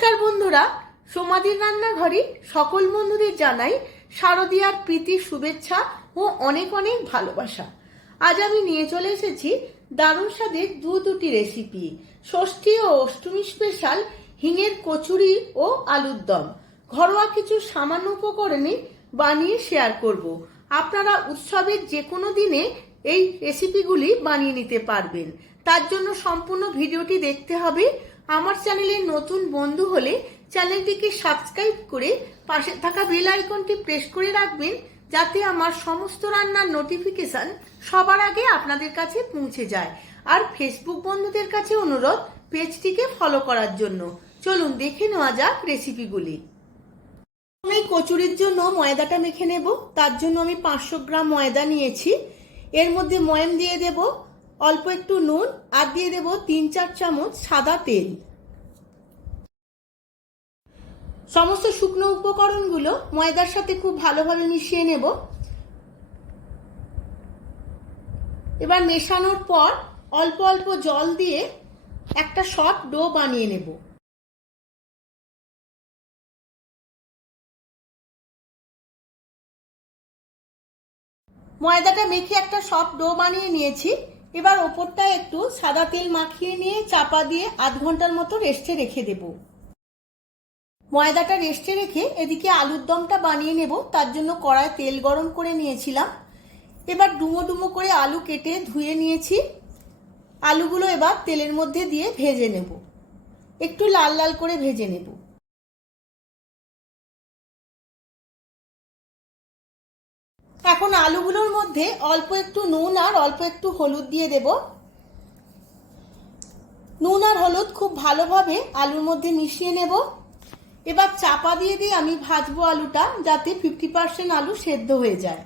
নমস্কার বন্ধুরা, সোমাদির রান্নাঘরে সকল বন্ধুদের জানাই শারদীয়ার প্রীতির শুভেচ্ছা ও অনেক অনেক ভালোবাসা। আজ আমি নিয়ে চলে এসেছি দারুণ স্বাদের দুটি রেসিপি। ষষ্ঠী ও অষ্টমী স্পেশাল হিঙের কচুরি ও আলুর দম ঘরোয়া কিছু সামান্য উপকরণে বানিয়ে শেয়ার করব। আপনারা উৎসবের যে কোনো দিনে এই রেসিপিগুলি বানিয়ে নিতে পারবেন। তার জন্য সম্পূর্ণ ভিডিওটি দেখতে হবে। আমার চ্যানেলে নতুন বন্ধু হলে চ্যানেলটিকে সাবস্ক্রাইব করে পাশে থাকা বেল আইকনটি প্রেস করে রাখবেন, যাতে আমার সমস্ত রান্নার নোটিফিকেশন সবার আগে আপনাদের কাছে পৌঁছে যায়। আর ফেসবুক বন্ধুদের কাছে অনুরোধ পেজটিকে ফলো করার জন্য। চলুন দেখে নেওয়া যাক রেসিপিগুলি। আমি কচুরির জন্য ময়দাটা মেখে নেব। তার জন্য আমি 500 গ্রাম ময়দা নিয়েছি। এর মধ্যে ময়াম দিয়ে দেব, অল্প একটু নুন, আর দিয়ে দেব 3-4 চামচ সাদা তেল। সমস্ত শুকনো উপকরণগুলো ময়দার সাথে খুব ভালোভাবে মিশিয়ে নেব। এবার মেশানোর পর অল্প অল্প জল দিয়ে একটা সফট ডো বানিয়ে নেব। ময়দাটা মেখে একটা সফট ডো বানিয়ে নিয়েছি। এবার ওপরটা একটু সাদা তেল মাখিয়ে নিয়ে চাপা দিয়ে আধ ঘন্টার মতো রেস্টে রেখে দেব। ময়দাটা রেস্টে রেখে এদিকে আলুর দমটা বানিয়ে নেব। তার জন্য কড়ায় তেল গরম করে নিয়েছিলাম। এবার ডুমো ডুমো করে আলু কেটে ধুয়ে নিয়েছি। আলুগুলো এবার তেলের মধ্যে দিয়ে ভেজে নেব, একটু লাল লাল করে ভেজে নেব। এখন আলুগুলোর মধ্যে অল্প একটু নুন আর অল্প একটু হলুদ দিয়ে দেব। নুন আর হলুদ খুব ভালোভাবে আলুর মধ্যে মিশিয়ে নেব। এবার চাপা দিয়ে দিয়ে আমি ভাজবো আলুটা, যাতে 50% আলু সেদ্ধ হয়ে যায়।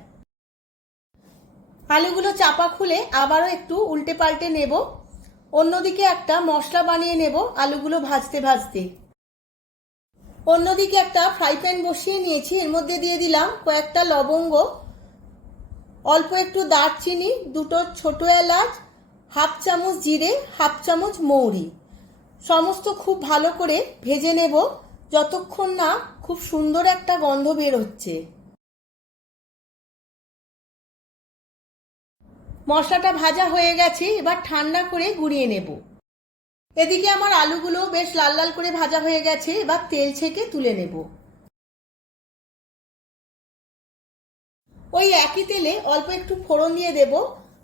আলুগুলো চাপা খুলে আবারও একটু উল্টে পাল্টে নেব। অন্যদিকে একটা মশলা বানিয়ে নেব আলুগুলো ভাজতে ভাজতে। অন্যদিকে একটা ফ্রাই প্যান বসিয়ে নিয়েছি। এর মধ্যে দিয়ে দিলাম কয়েকটা লবঙ্গ, অল্প একটু দারচিনি, 2টো ছোট এলাচ, হাফ চামচ জিরে, হাফ চামচ মৌরি। সমস্ত খুব ভালো করে ভেজে নেব যতক্ষণ না খুব সুন্দর একটা গন্ধ বের হচ্ছে। মশলাটা ভাজা হয়ে গেছে, এবার ঠান্ডা করে গুঁড়িয়ে নেব। এদিকে আমার আলুগুলো বেশ লাল লাল করে ভাজা হয়ে গেছে। এবার তেল ছেঁকে তুলে নেব। ওই একই তেলে অল্প একটু ফোড়ন দিয়ে দেব,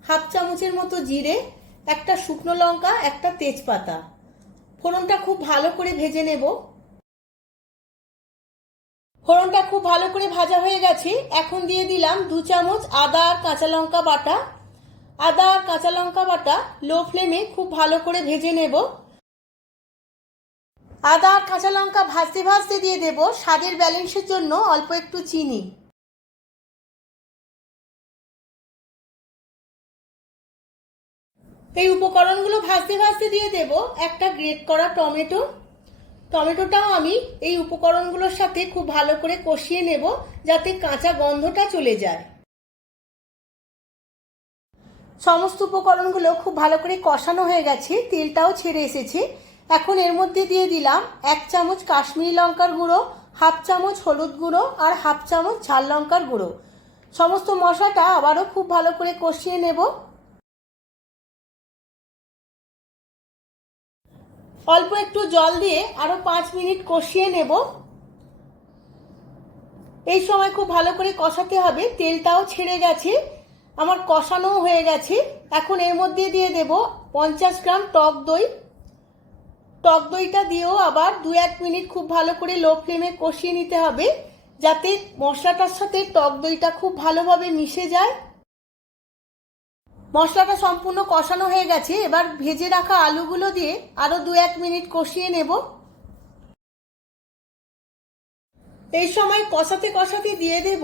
হাফ চামচের মতো জিরে, একটা শুকনো লঙ্কা, একটা তেজপাতা। ফোড়নটা খুব ভালো করে ভেজে নেব। ফোড়নটা খুব ভালো করে ভাজা হয়ে গেছে। এখন দিয়ে দিলাম 2 চামচ আদা আর কাঁচা লঙ্কা বাটা। আদা আর কাঁচা লঙ্কা বাটা লো ফ্লেমে খুব ভালো করে ভেজে নেব। আদা আর কাঁচা লঙ্কা ভাজতে ভাজতে দিয়ে দেব স্বাদের ব্যালেন্সের জন্য অল্প একটু চিনি। এই উপকরণগুলো ভাজতে ভাজতে দিয়ে দেব একটা গ্রেট করা টমেটো। টমেটোটাও আমি এই উপকরণগুলোর সাথে খুব ভালো করে কষিয়ে নেব, যাতে কাঁচা গন্ধটা চলে যায়। সমস্ত উপকরণগুলো খুব ভালো করে কষানো হয়ে গেছে, তেলটাও ছেড়ে এসেছে। এখন এর মধ্যে দিয়ে দিলাম 1 চামচ কাশ্মীরি লঙ্কার গুঁড়ো, হাফ চামচ হলুদ গুঁড়ো আর হাফ চামচ ঝাল লঙ্কার গুঁড়ো। সমস্ত মশলাটা আবারও খুব ভালো করে কষিয়ে নেব। অল্প একটু জল দিয়ে আরো 5 মিনিট কষিয়ে নেব। এই সময় খুব ভালো করে কষাতে হবে। তেলটাও ছেড়ে গেছে, আমার কষানো হয়ে গেছে। এখন এর মধ্যে দিয়ে দেব 50 গ্রাম টক দই। টক দইটা দিয়েও আবার 2-1 মিনিট খুব ভালো করে লো ফ্লেমে কষিয়ে নিতে হবে, যাতে মশলাটার সাথে টক দইটা খুব ভালোভাবে মিশে যায়। মশলাটা সম্পূর্ণ কষানো হয়ে গেছে। এবার ভেজে রাখা আলুগুলো দিয়ে আরো 2-1 মিনিট কষিয়ে নেব। এই সময় কষাতে কষাতে দিয়ে দেব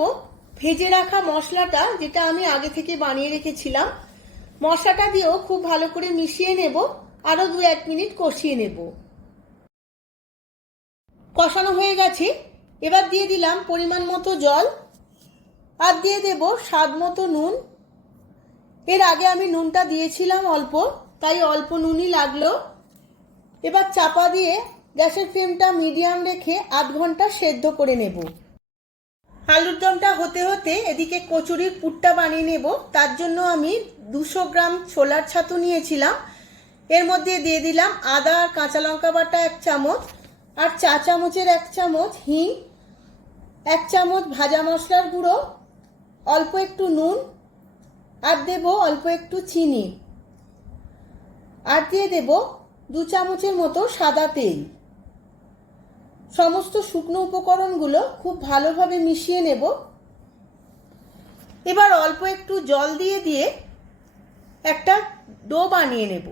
ভেজে রাখা মশলাটা, যেটা আমি আগে থেকে বানিয়ে রেখেছিলাম। মশলাটা দিয়েও খুব ভালো করে মিশিয়ে নেব, আরো 2-1 মিনিট কষিয়ে নেব। কষানো হয়ে গেছে। এবার দিয়ে দিলাম পরিমাণ মতো জল, আর দিয়ে দেব স্বাদ মতো নুন। এর আগে আমি নুনটা দিয়েছিলাম অল্প, তাই অল্প নুনই লাগলো। এবার চাপা দিয়ে গ্যাসের ফ্লেমটা মিডিয়াম রেখে আধ ঘন্টা সেদ্ধ করে নেব। আলুর দমটা হতে হতে এদিকে কচুরির পুরটা বানিয়ে নেব। তার জন্য আমি 200 গ্রাম ছোলার ছাতু নিয়েছিলাম। এর মধ্যে দিয়ে দিলাম আদা আর কাঁচা লঙ্কা বাটা 1 চামচ, আর চা চামচের 1 চামচ হিং, 1 চামচ ভাজা মশলার গুঁড়ো, অল্প একটু নুন, আর দেব অল্প একটু চিনি, আর দিয়ে দেব 2 চামচের মতো সাদা তেল। সমস্ত শুকনো উপকরণগুলো খুব ভালোভাবে মিশিয়ে নেব। এবার অল্প একটু জল দিয়ে দিয়ে একটা ডো বানিয়ে নেব।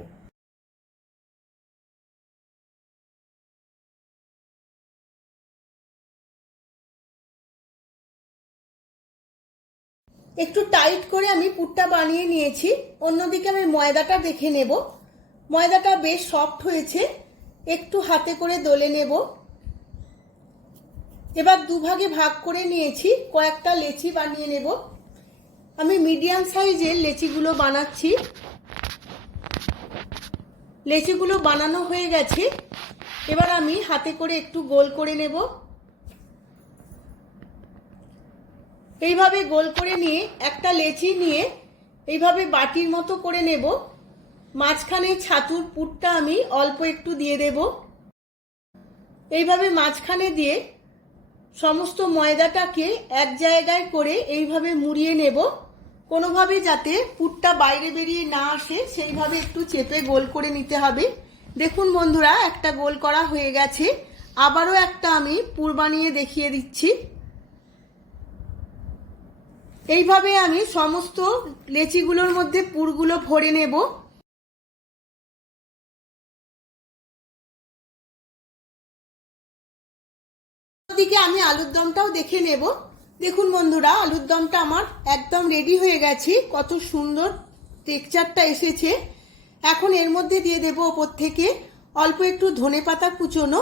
একটু টাইট করে আমি পুরটা বানিয়ে নিয়েছি। অন্যদিকে আমি ময়দাটা দেখে নেব। ময়দাটা বেশ সফট হয়েছে, একটু হাতে করে দলে নেব। এবার দুভাগে ভাগ করে নিয়েছি, কয়েকটা লেচি বানিয়ে নেব। আমি মিডিয়াম সাইজের লেচিগুলো বানাচ্ছি। লেচিগুলো বানানো হয়ে গেছে। এবার আমি হাতে করে একটু গোল করে নেব। এইভাবে গোল করে নিয়ে একটা লেচি নিয়ে এইভাবে বাটির মতো করে নেব। মাঝখানে ছাতুর পুরটা আমি অল্প একটু দিয়ে দেব। এইভাবে মাঝখানে দিয়ে সমস্ত ময়দাটাকে এক জায়গায় করে এইভাবে মুড়িয়ে নেব। কোনোভাবে যাতে পুরটা বাইরে বেরিয়ে না আসে সেইভাবে একটু চেপে গোল করে নিতে হবে। দেখুন বন্ধুরা, একটা গোল করা হয়ে গেছে। আবারও একটা আমি পুর বানিয়ে দেখিয়ে দিচ্ছি। এইভাবে আমি সমস্ত লেচিগুলোর মধ্যে পুরগুলো ভরে নেব। ওদিকে আমি আলুর দমটাও দেখে নেব। দেখুন বন্ধুরা, আলুর দমটা আমার একদম রেডি হয়ে গেছে। কত সুন্দর টেক্সচারটা এসেছে। এখন এর মধ্যে দিয়ে দেব ওপর থেকে অল্প একটু ধনেপাতা কুচোনো।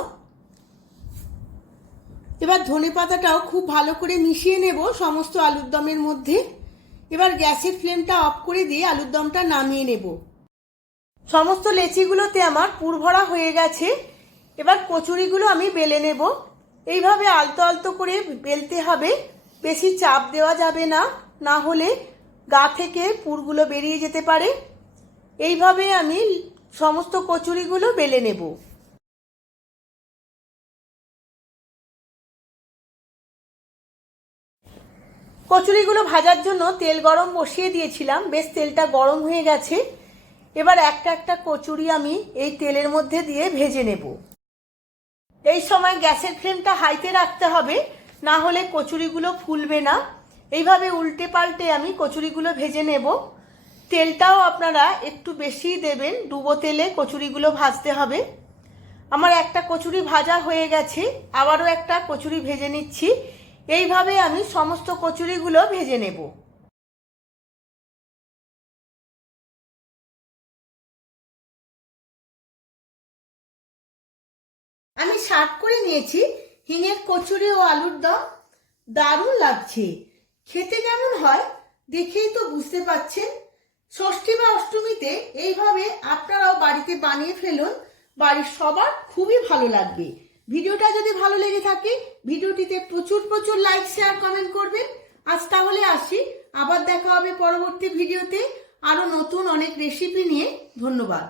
এবার ধনেপাতাটাও খুব ভালো করে মিশিয়ে নেব সমস্ত আলুর দমের মধ্যে। এবার গ্যাসের ফ্লেমটা অফ করে দিয়ে আলুর দমটা নামিয়ে নেব। সমস্ত লেচিগুলোতে আমার পুর ভরা হয়ে গেছে। এবার কচুরিগুলো আমি বেলে নেব। এইভাবে আলতো আলতো করে বেলতে হবে, বেশি চাপ দেওয়া যাবে না, না হলে গা থেকে পুরগুলো বেরিয়ে যেতে পারে। এইভাবে আমি সমস্ত কচুরিগুলো বেলে নেব। কচুরিগুলো ভাজার জন্য তেল গরম বসিয়ে দিয়েছিলাম। বেশ তেলটা গরম হয়ে গেছে। এবার একটা একটা কচুরি আমি এই তেলের মধ্যে দিয়ে ভেজে নেব। এই সময় গ্যাসের ফ্লেমটা হাইতে রাখতে হবে, না হলে কচুরিগুলো ফুলবে না। এইভাবে উল্টে পাল্টে আমি কচুরিগুলো ভেজে নেব। তেলটাও আপনারা একটু বেশি দেবেন, ডুবো তেলে কচুরিগুলো ভাজতে হবে। আমার একটা কচুরি ভাজা হয়ে গেছে, আবারও একটা কচুরি ভেজে নিচ্ছি। এইভাবে আমি সমস্ত কচুরিগুলো ভেজে নেব। আমি সার্ভ করে নিয়েছি হিঙের কচুরি ও আলুর দম। দারুণ লাগছে। খেতে কেমন হয় দেখেই তো বুঝতে পাচ্ছেন। ষষ্ঠী বা অষ্টমীতে এইভাবে আপনারাও বাড়িতে বানিয়ে ফেলুন, বাড়ির সবার খুবই ভালো লাগবে। ভিডিওটা যদি ভালো লেগে থাকে ভিডিওটিতে প্রচুর প্রচুর লাইক, শেয়ার, কমেন্ট করবেন। আজ তাহলে আসি, আবার দেখা হবে পরবর্তী ভিডিওতে আরো নতুন অনেক রেসিপি নিয়ে। ধন্যবাদ।